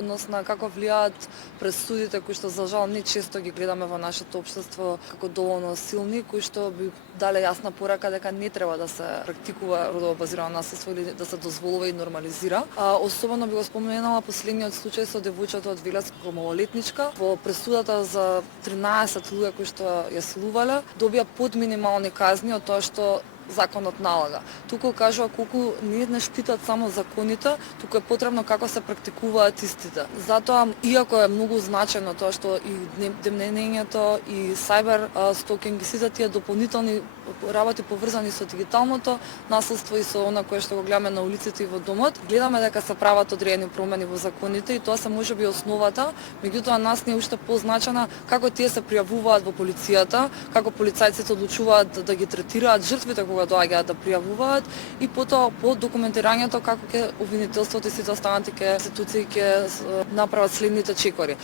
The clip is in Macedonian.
Односно како влијаат пресудите кои што за жал не често ги гледаме во нашето општество како доволно силни, кои што би дале јасна порака дека не треба да се практикува родово базирано насилство или да се дозволува и нормализира. Особено би го споменала последниот случај со девојчето од Велеско малолетничка. Во пресудата за 13 луѓе кои што ја силувале, добија подминимални казни од тоа што законот налага. Туку кажува колку не штитат само законите, туку е потребно како се практикуваат истите. Затоа, иако е многу значено тоа што и демнењето и сайбер стокинг и сите тие дополнителни работи поврзани со дигиталното насилство и со она кое што го гледаме на улиците и во домот, гледаме дека се прават одредени промени во законите и тоа се можеби основата, меѓутоа нас не е уште позначена како тие се пријавуваат во полицијата, како полицајците одлучуваат да ги третираат жртвите кога доаѓаат да пријавуваат и потоа по документирањето како ќе обвинителството и сите останати институции ќе направат следните чекори.